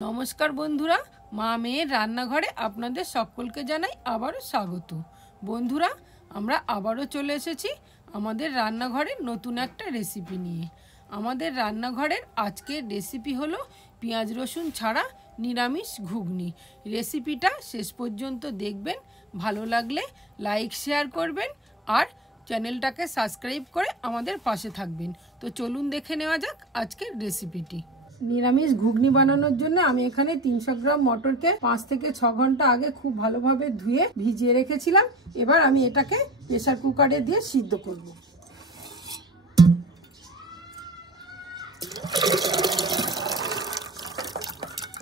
নমস্কার বন্ধুরা, মা মেয়ের রান্নাঘরে আপনাদের সকলকে জানাই আবারও স্বাগত। বন্ধুরা, আমরা আবারও চলে এসেছি আমাদের রান্নাঘরের নতুন একটা রেসিপি নিয়ে। আমাদের রান্নাঘরের আজকের রেসিপি হলো পেঁয়াজ রসুন ছাড়া নিরামিষ ঘুগনি। রেসিপিটা শেষ পর্যন্ত দেখবেন, ভালো লাগলে লাইক শেয়ার করবেন আর চ্যানেলটাকে সাবস্ক্রাইব করে আমাদের পাশে থাকবেন। তো চলুন দেখে নেওয়া যাক আজকের রেসিপিটি। নিরামিষ ঘুগনি বানানোর জন্য আমি এখানে 300 গ্রাম মটরকে 5 থেকে 6 ঘন্টা আগে খুব ভালোভাবে ধুয়ে ভিজিয়ে রেখেছিলাম। এবার আমি এটাকে প্রেসার কুকারে দিয়ে সিদ্ধ করব।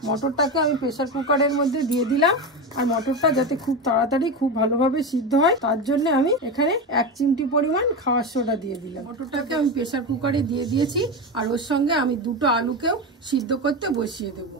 মটরটাকে আমি প্রেসার কুকারের মধ্যে দিয়ে দিলাম। আর মটরটা যাতে খুব তাড়াতাড়ি খুব ভালোভাবে সিদ্ধ হয় তার জন্য আমি এখানে 1 চিমটি পরিমাণ খাওয়ার সোডা দিয়ে দিলাম। মটরটাকে আমি প্রেসার কুকারে দিয়ে দিয়েছি আর ওর সঙ্গে আমি 2টো আলুকেও সিদ্ধ করতে বসিয়ে দেব।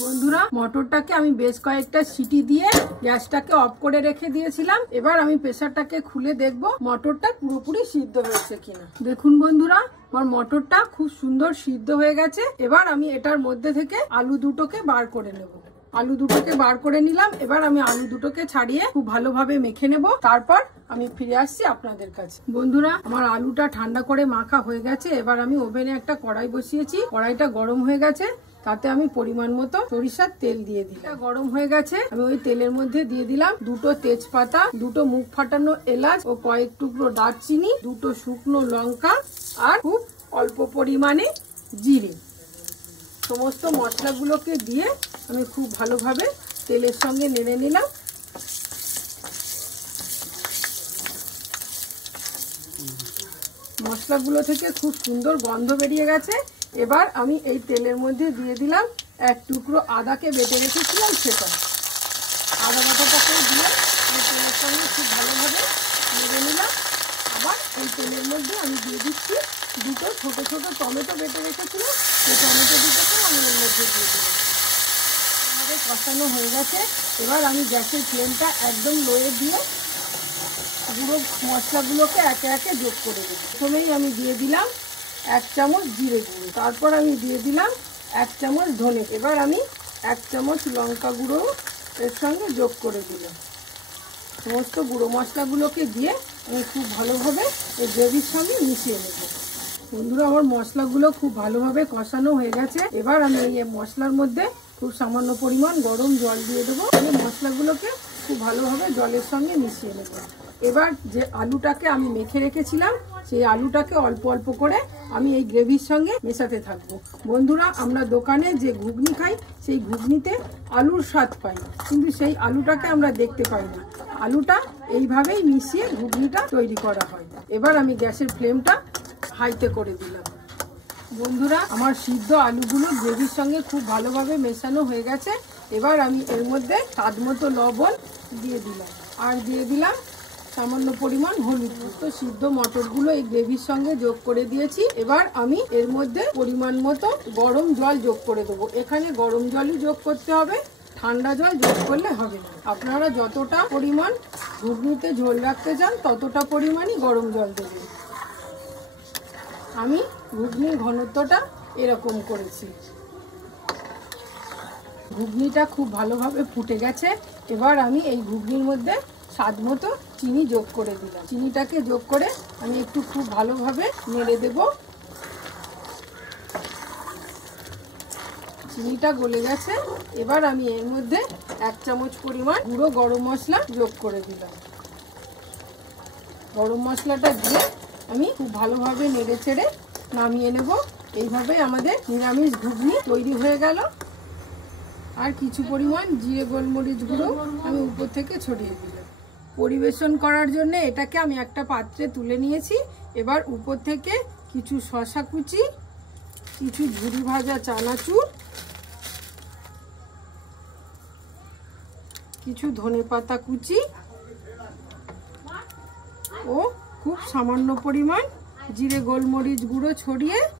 বন্ধুরা, মটরটাকে আমি বেশ কয়েকটা সিটি দিয়ে গ্যাসটাকে অফ করে রেখে দিয়েছিলাম। এবার আমি প্রেসারটাকে খুলে দেখব মটরটা পুরোপুরি সিদ্ধ হয়েছে কিনা। দেখুন বন্ধুরা, আমার মটরটা খুব সুন্দর সিদ্ধ হয়ে গেছে। এবার আমি এটার মধ্যে থেকে আলু দুটোকে বার করে নেব। আলু দুটোকে বার করে নিলাম। এবার আমি আলু দুটোকে ছাড়িয়ে খুব ভালোভাবে মেখে নেব, তারপর আমি ফিরে আসছি আপনাদের কাছে। বন্ধুরা, আমার আলুটা ঠান্ডা করে মাখা হয়ে গেছে। এবার আমি ওভেনে একটা কড়াই বসিয়েছি। কড়াইটা গরম হয়ে গেছে, তাতে আমি পরিমাণ মতো সরিষার তেল দিয়ে দিলাম। গরম হয়ে গেছে, আমি ওই তেলের মধ্যে দিয়ে দিলাম 2টো তেজপাতা, 2টো মুখ ফাটানো এলাচ ও কয়েক টুকরো দারচিনি, 2টো শুকনো লঙ্কা আর খুব অল্প পরিমাণে জিরে। সমস্ত মশলাগুলোকে দিয়ে আমি খুব ভালোভাবে তেলের সঙ্গে নেড়ে নিলাম। মশলাগুলো থেকে খুব সুন্দর গন্ধ বেরিয়ে গেছে। এবার আমি এই তেলের মধ্যে দিয়ে দিলাম 1 টুকরো আদাকে বেটে রেখেছিলাম সেটা। আদা বাটাটাকে দিয়ে এই তেলের সঙ্গে খুব ভালোভাবে নেড়ে নিলাম। আবার এই তেলের মধ্যে আমি দিয়ে দিচ্ছি 2টো ছোট ছোট টমেটো বেটে রেখেছিলাম। এই টমেটো দুটোকে আমি এর মধ্যে দিয়ে দিলাম। আমাদের কষানো হয়ে গেছে। এবার আমি গ্যাসের ফ্লেমটা একদম লোয়ে দিয়ে পুরো মশলাগুলোকে একে একে যোগ করে দেব। প্রথমেই আমি দিয়ে দিলাম 1 চামচ জিরে গুঁড়ো, তারপর আমি দিয়ে দিলাম 1 চামচ ধনে। এবার আমি 1 চামচ লঙ্কা গুঁড়ো এর সঙ্গে যোগ করে দিলাম। সমস্ত গুঁড়ো মশলাগুলোকে দিয়ে আমি খুব ভালোভাবে এই গ্রেভির সঙ্গে মিশিয়ে নেব। বন্ধুরা, আমার মশলাগুলো খুব ভালোভাবে কষানো হয়ে গেছে। এবার আমি এই মশলার মধ্যে খুব সামান্য পরিমাণ গরম জল দিয়ে দেবো। আমি মশলাগুলোকে খুব ভালোভাবে জলের সঙ্গে মিশিয়ে নেব। এবার যে আলুটাকে আমি মেখে রেখেছিলাম সেই আলুটাকে অল্প অল্প করে আমি এই গ্রেভির সঙ্গে মেশাতে থাকবো। বন্ধুরা, আমরা দোকানে যে ঘুগনি খাই সেই ঘুগনিতে আলুর স্বাদ পাই, কিন্তু সেই আলুটাকে আমরা দেখতে পাই না। আলুটা এইভাবেই মিশিয়ে ঘুগনিটা তৈরি করা হয়। এবার আমি গ্যাসের ফ্লেমটা হাইতে করে দিলাম। বন্ধুরা, আমার সিদ্ধ আলুগুলো গ্রেভির সঙ্গে খুব ভালোভাবে মেশানো হয়ে গেছে। এবার আমি এর মধ্যে স্বাদ মতো লবণ দিয়ে দিলাম আর দিয়ে দিলাম সামান্য পরিমাণ হলুদ। তো সিদ্ধ মটরগুলো এই গ্রেভির সঙ্গে যোগ করে দিয়েছি। এবার আমি এর মধ্যে পরিমাণ মতো গরম জল যোগ করে দেবো। এখানে গরম জলই যোগ করতে হবে, ঠান্ডা জল যোগ করলে হবে না। আপনারা যতটা পরিমাণ ঘুগনিতে ঝোল রাখতে চান ততটা পরিমাণই গরম জল দেবেন। আমি ঘুগনির ঘনত্বটা এরকম করেছি। ঘুগনিটা খুব ভালোভাবে ফুটে গেছে। এবার আমি এই ঘুগনির মধ্যে স্বাদ মতো চিনি যোগ করে দিলাম। চিনিটাকে যোগ করে আমি একটু খুব ভালোভাবে নেড়ে দেব। চিনিটা গলে গেছে। এবার আমি এর মধ্যে 1 চামচ পরিমাণ গুঁড়ো গরম মশলা যোগ করে দিলাম। গরম মশলাটা দিয়ে আমি খুব ভালোভাবে নেড়ে চেড়ে নামিয়ে নেব। এইভাবে আমাদের নিরামিষ ঘুগনি তৈরি হয়ে গেল। আর কিছু পরিমাণ জিরে গোলমরিচ গুঁড়ো আমি উপর থেকে ছড়িয়ে দিলাম। পরিবেশন করার জন্য এটাকে আমি একটা পাত্রে তুলে নিয়েছি। এবার উপর থেকে কিছু শসা কুচি, কিছু ঝুরি ভাজা চানাচুর, কিছু ধনেপাতা কুচি ও খুব সামান্য পরিমাণ জিরে গোলমরিচ গুঁড়ো ছড়িয়ে